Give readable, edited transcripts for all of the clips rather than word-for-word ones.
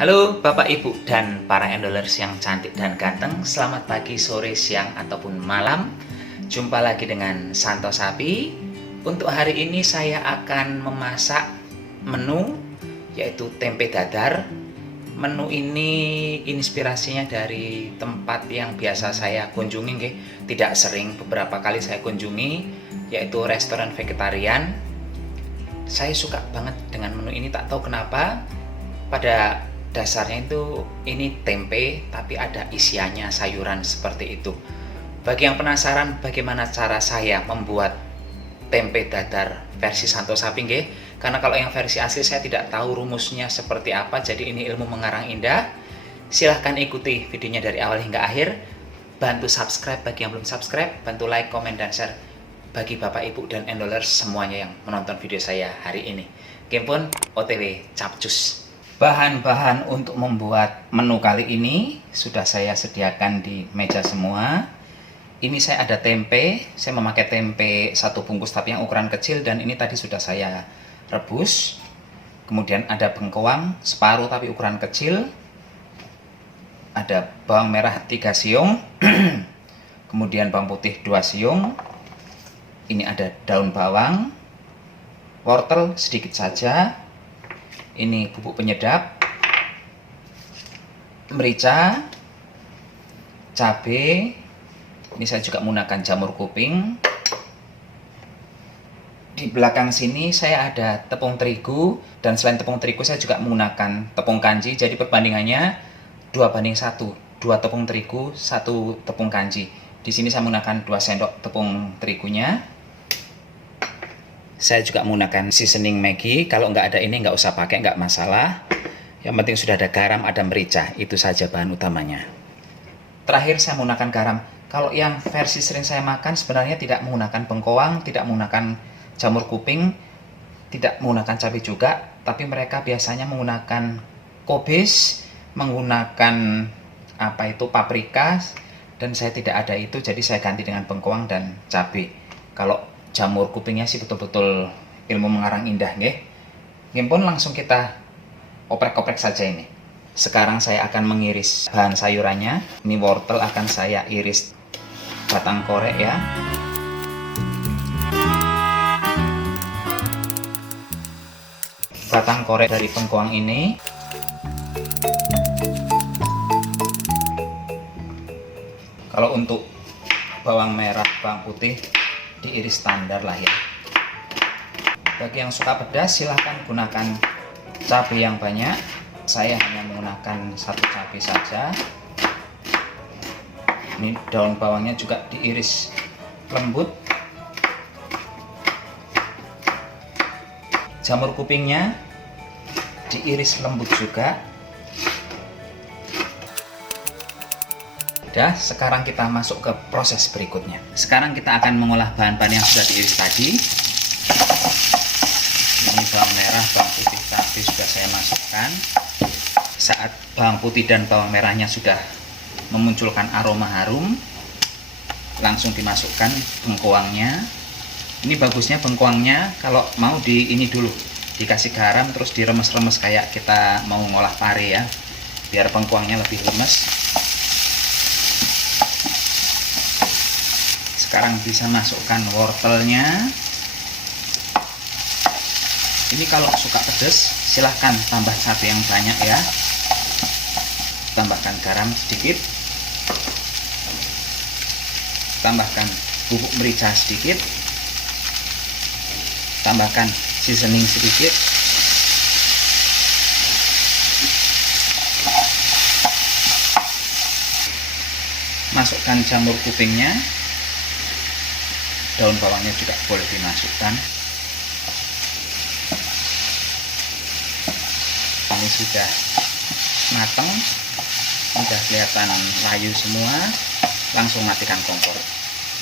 Halo Bapak Ibu dan para endolers yang cantik dan ganteng. Selamat pagi, sore, siang, ataupun malam. Jumpa lagi dengan Santo Sapi. Untuk hari ini saya akan memasak menu yaitu tempe dadar. Menu ini inspirasinya dari tempat yang biasa saya kunjungi, tidak sering, beberapa kali saya kunjungi, yaitu restoran vegetarian. Saya suka banget dengan menu ini, tak tahu kenapa. Pada dasarnya itu ini tempe, tapi ada isiannya sayuran seperti itu. Bagi yang penasaran bagaimana cara saya membuat tempe dadar versi Santo Sapi, karena kalau yang versi asli saya tidak tahu rumusnya seperti apa, jadi ini ilmu mengarang indah. Silahkan ikuti videonya dari awal hingga akhir. Bantu subscribe bagi yang belum subscribe, bantu like, komen, dan share bagi Bapak, Ibu, dan endolers semuanya yang menonton video saya hari ini. Pun OTW capcus. Bahan-bahan untuk membuat menu kali ini sudah saya sediakan di meja semua. Ini saya ada tempe, saya memakai tempe 1 bungkus tapi yang ukuran kecil, dan ini tadi sudah saya rebus. Kemudian ada bengkoang separuh tapi ukuran kecil. Ada bawang merah 3 siung. Kemudian bawang putih 2 siung. Ini ada daun bawang, wortel sedikit saja. Ini bubuk penyedap, merica, cabai. Ini saya juga menggunakan jamur kuping. Di belakang sini saya ada tepung terigu, dan selain tepung terigu saya juga menggunakan tepung kanji. Jadi perbandingannya 2:1, 2 tepung terigu, 1 tepung kanji. Di sini saya menggunakan 2 sendok tepung terigunya. Saya juga menggunakan seasoning Maggi. Kalau nggak ada ini nggak usah pakai, nggak masalah. Yang penting sudah ada garam, ada merica. Itu saja bahan utamanya. Terakhir saya menggunakan garam. Kalau yang versi sering saya makan sebenarnya tidak menggunakan bengkoang, tidak menggunakan jamur kuping, tidak menggunakan cabai juga. Tapi mereka biasanya menggunakan kobis, menggunakan paprika. Dan saya tidak ada itu, jadi saya ganti dengan bengkoang dan cabai. Kalau jamur kupingnya sih betul-betul ilmu mengarang indah, pun langsung kita oprek-oprek saja ini. Sekarang saya akan mengiris bahan sayurannya. Ini wortel akan saya iris batang korek ya. Batang korek dari bengkoang ini. Kalau untuk bawang merah, bawang putih diiris standar lah ya. Bagi yang suka pedas silahkan gunakan cabai yang banyak. Saya hanya menggunakan 1 cabai saja. Ini daun bawangnya juga diiris lembut. Jamur kupingnya diiris lembut juga. Sekarang kita masuk ke proses berikutnya. Sekarang kita akan mengolah bahan-bahan yang sudah diiris tadi. Ini bawang merah, bawang putih, cabai sudah saya masukkan. Saat bawang putih dan bawang merahnya sudah memunculkan aroma harum, langsung dimasukkan bengkoangnya. Ini bagusnya bengkoangnya kalau mau ini dulu dikasih garam, terus diremes-remes kayak kita mau ngolah pare ya, biar bengkoangnya lebih lemes. Sekarang bisa masukkan wortelnya. Ini kalau suka pedas silahkan tambah cabai yang banyak ya. Tambahkan garam sedikit. Tambahkan bubuk merica sedikit. Tambahkan seasoning sedikit. Masukkan jamur kupingnya. Daun bawangnya juga boleh dimasukkan. Ini sudah matang, sudah kelihatan layu semua. Langsung matikan kompor.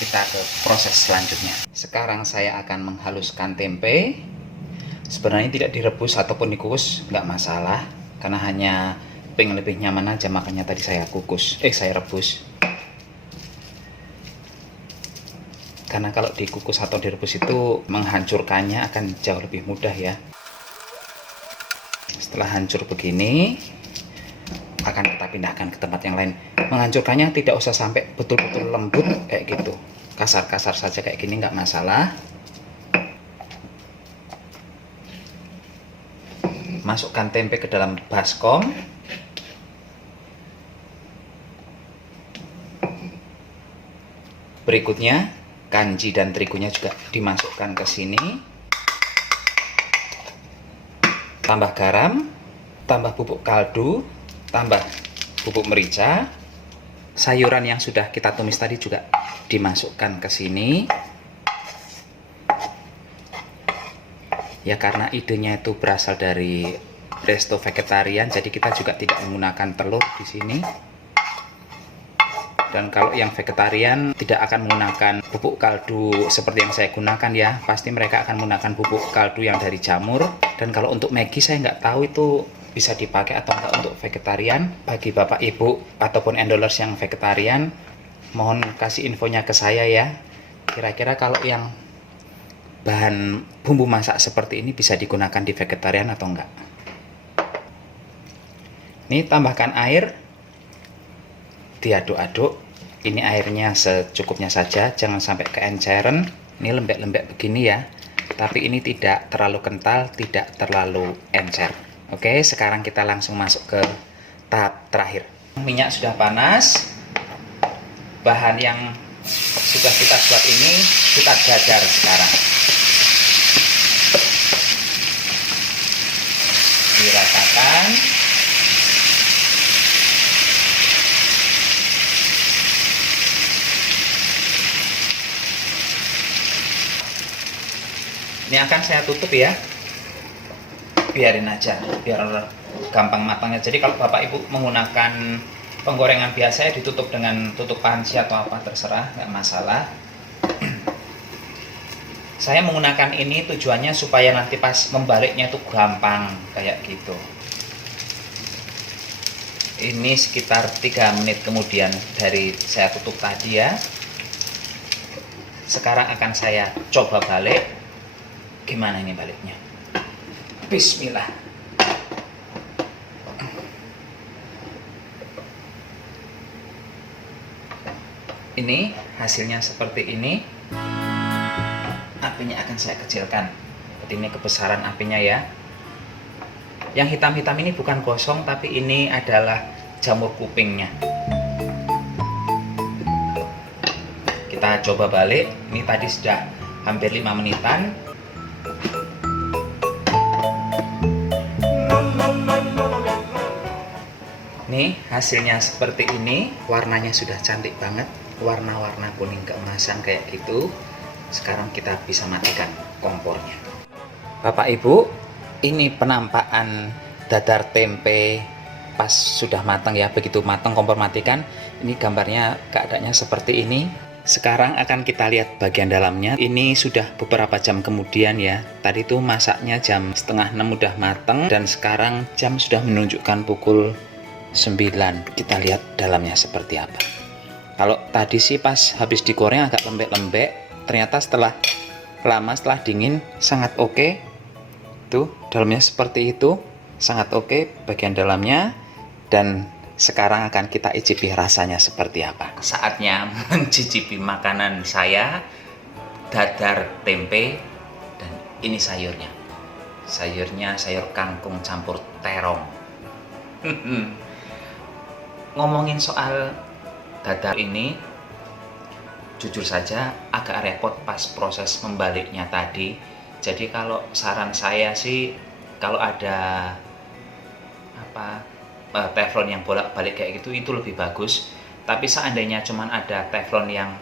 Kita ke proses selanjutnya. Sekarang saya akan menghaluskan tempe. Sebenarnya tidak direbus ataupun dikukus, nggak masalah, karena hanya pengen lebih nyaman aja, makanya tadi saya saya rebus. Karena kalau dikukus atau direbus itu menghancurkannya akan jauh lebih mudah ya. Setelah hancur begini, akan kita pindahkan ke tempat yang lain. Menghancurkannya tidak usah sampai betul-betul lembut kayak gitu, kasar-kasar saja kayak gini nggak masalah. Masukkan tempe ke dalam baskom. Berikutnya kanji dan terigunya juga dimasukkan ke sini. Tambah garam, tambah bubuk kaldu, tambah bubuk merica. Sayuran yang sudah kita tumis tadi juga dimasukkan ke sini. Ya karena idenya itu berasal dari resto vegetarian, jadi kita juga tidak menggunakan telur di sini. Dan kalau yang vegetarian tidak akan menggunakan bubuk kaldu seperti yang saya gunakan ya. Pasti mereka akan menggunakan bubuk kaldu yang dari jamur. Dan kalau untuk Maggi saya nggak tahu itu bisa dipakai atau enggak untuk vegetarian. Bagi bapak ibu ataupun endolers yang vegetarian, mohon kasih infonya ke saya ya. Kira-kira kalau yang bahan bumbu masak seperti ini bisa digunakan di vegetarian atau enggak. Ini tambahkan air, diaduk-aduk. Ini airnya secukupnya saja, jangan sampai keenceran. Ini lembek-lembek begini ya, tapi ini tidak terlalu kental, tidak terlalu encer. Oke, sekarang kita langsung masuk ke tahap terakhir. Minyak sudah panas. Bahan yang sudah kita buat ini kita dadar sekarang. Diratakan. Ini akan saya tutup ya, biarin aja biar gampang matangnya. Jadi kalau bapak ibu menggunakan penggorengan biasa ya ditutup dengan tutup panci atau apa terserah, nggak masalah. Saya menggunakan ini tujuannya supaya nanti pas membaliknya itu gampang kayak gitu. Ini sekitar 3 menit kemudian dari saya tutup tadi ya. Sekarang akan saya coba balik. Gimana ini baliknya? Bismillah. Ini hasilnya seperti ini. Apinya akan saya kecilkan. Ini kebesaran apinya ya. Yang hitam-hitam ini bukan gosong, tapi ini adalah jamur kupingnya. Kita coba balik. Ini tadi sudah hampir 5 menitan. Nih hasilnya seperti ini. Warnanya sudah cantik banget. Warna-warna kuning keemasan kayak gitu. Sekarang kita bisa matikan kompornya. Bapak Ibu, ini penampakan dadar tempe pas sudah matang ya. Begitu matang kompor matikan. Ini gambarnya keadaannya seperti ini. Sekarang akan kita lihat bagian dalamnya. Ini sudah beberapa jam kemudian ya. Tadi tuh masaknya jam setengah 6 udah matang. Dan sekarang jam sudah menunjukkan pukul 9. Kita lihat dalamnya seperti apa. Kalau tadi sih pas habis digoreng agak lembek-lembek. Ternyata setelah dingin sangat oke. Tuh dalamnya seperti itu, sangat oke bagian dalamnya. Dan sekarang akan kita icipi rasanya seperti apa. Saatnya mencicipi makanan saya, dadar tempe, dan ini sayurnya. Sayurnya sayur kangkung campur terong. Ngomongin soal dadar ini, jujur saja agak repot pas proses membaliknya tadi. Jadi kalau saran saya sih, kalau ada teflon yang bolak-balik kayak gitu itu lebih bagus. Tapi seandainya cuman ada teflon yang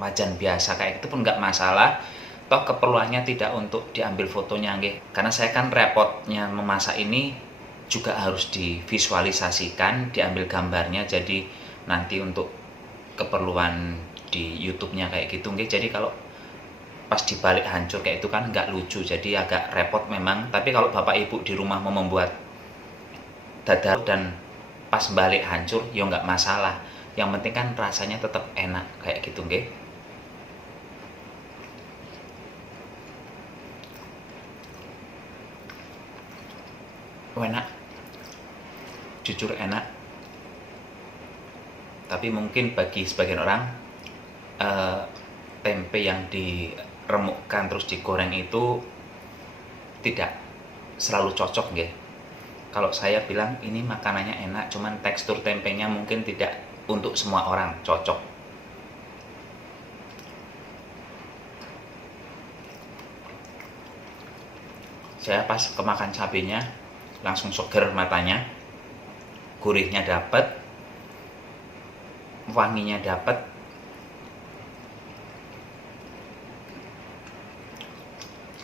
wajan biasa kayak gitu pun nggak masalah. Toh keperluannya tidak untuk diambil fotonya nggih. Karena saya kan repotnya memasak ini juga harus divisualisasikan, diambil gambarnya. Jadi nanti untuk keperluan di YouTube-nya kayak gitu nggih. Jadi kalau pas dibalik hancur kayak itu kan nggak lucu, jadi agak repot memang. Tapi kalau bapak ibu di rumah mau membuat dadar dan pas balik hancur ya nggak masalah. Yang penting kan rasanya tetap enak kayak gitu nggih. enak, jujur enak. Tapi mungkin bagi sebagian orang tempe yang diremukkan terus digoreng itu tidak selalu cocok nggih. Kalau saya bilang ini makanannya enak, cuman tekstur tempenya mungkin tidak untuk semua orang cocok. Saya pas kemakan cabenya langsung seger matanya, gurihnya dapet, wanginya dapet,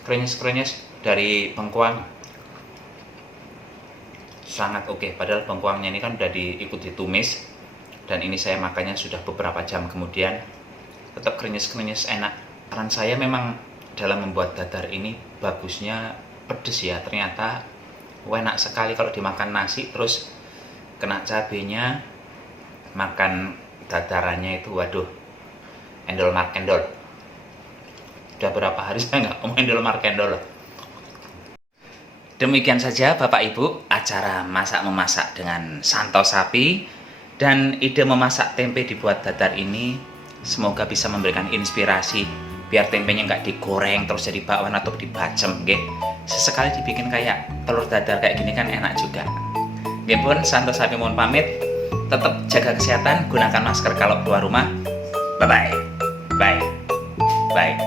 krenyes-krenyes dari bengkuang sangat oke. Padahal bengkuangnya ini kan udah ikut ditumis, dan ini saya makannya sudah beberapa jam kemudian, tetap krenyes-krenyes enak. Saran saya memang dalam membuat dadar ini bagusnya pedes ya. Ternyata enak sekali kalau dimakan nasi terus kena cabenya, makan dadarannya itu waduh, endol markendol. Udah berapa hari saya nggak ngomong endol markendol. Demikian saja Bapak Ibu acara masak-memasak dengan Santo Sapi, dan ide memasak tempe dibuat dadar ini semoga bisa memberikan inspirasi biar tempenya nggak digoreng terus jadi bakwan atau dibacem nggih. Sesekali dibikin kayak telur dadar kayak gini kan enak juga. Nggih pun, Santo Sapi mohon pamit. Tetap jaga kesehatan, gunakan masker kalau keluar rumah. Bye bye. Bye. Bye.